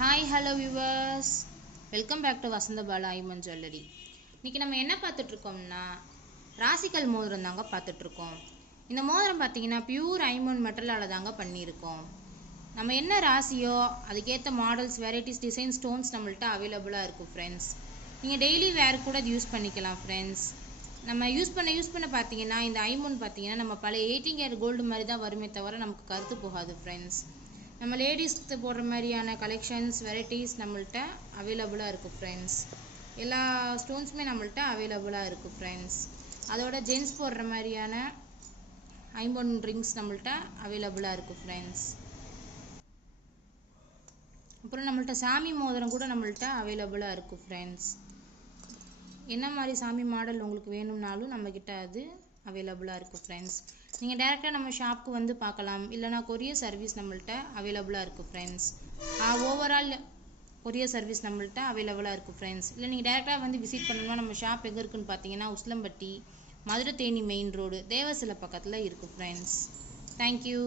Hi hello viewers welcome back to Vasantha Bala Ayman jewellery இன்றைக்கி நம்ம என்ன பார்த்துட்ருக்கோம்னா ராசிக்கல் மோதிரம் தாங்க பார்த்துட்ருக்கோம். இந்த மோதிரம் பார்த்தீங்கன்னா பியூர் ஐமன் மெட்டலால் தாங்க பண்ணியிருக்கோம். நம்ம என்ன ராசியோ அதுக்கேற்ற மாடல்ஸ் வெரைட்டிஸ் டிசைன் ஸ்டோன்ஸ் நம்மள்ட்ட அவைலபிளாக இருக்கும் ஃப்ரெண்ட்ஸ் நீங்கள் டெய்லி வேர் கூட அது யூஸ் பண்ணிக்கலாம் ஃப்ரெண்ட்ஸ் நம்ம யூஸ் பண்ண யூஸ் பண்ண பார்த்தீங்கன்னா இந்த ஐமோன் பார்த்தீங்கன்னா நம்ம பழைய எயிட்டிங் இயர் கோல்டு மாதிரி தான் வருமே தவிர நமக்கு கருத்து போகாது ஃப்ரெண்ட்ஸ் நம்ம லேடிஸ்க்கு போடுற மாதிரியான கலெக்ஷன்ஸ் வெரைட்டிஸ் நம்மள்ட்ட அவைலபிளாக இருக்குது ஃப்ரெண்ட்ஸ் எல்லா ஸ்டோன்ஸுமே நம்மள்ட்ட அவைலபிளாக இருக்குது ஃப்ரெண்ட்ஸ் அதோட ஜென்ஸ் போடுற மாதிரியான ஐம்பொன் ரிங்ஸ் நம்மள்ட்ட அவைலபிளாக இருக்குது ஃப்ரெண்ட்ஸ் அப்புறம் நம்மள்ட்ட சாமி மோதிரம் கூட நம்மள்ட்ட அவைலபிளாக இருக்குது ஃப்ரெண்ட்ஸ் என்ன மாதிரி சாமி மாடல் உங்களுக்கு வேணும்னாலும் நம்மக்கிட்ட அது அவைலபிளாக இருக்குது ஃப்ரெண்ட்ஸ் நீங்கள் டேரெக்டாக நம்ம ஷாப்புக்கு வந்து பார்க்கலாம். இல்லைனா கொரியர் சர்வீஸ் நம்மள்ட்ட அவைலபிளாக இருக்குது ஃப்ரெண்ட்ஸ் ஓவரால் கொரியர் சர்வீஸ் நம்மள்ட்ட அவைலபிளாக இருக்குது ஃப்ரெண்ட்ஸ் இல்லை நீங்கள் டேரெக்டாக வந்து விசிட் பண்ணணும்னா நம்ம ஷாப் எங்கே இருக்குன்னு பார்த்தீங்கன்னா உஸ்லம்பட்டி மதுரை தேனி மெயின் ரோடு தேவசில பக்கத்தில் இருக்குது ஃப்ரெண்ட்ஸ் தேங்க்யூ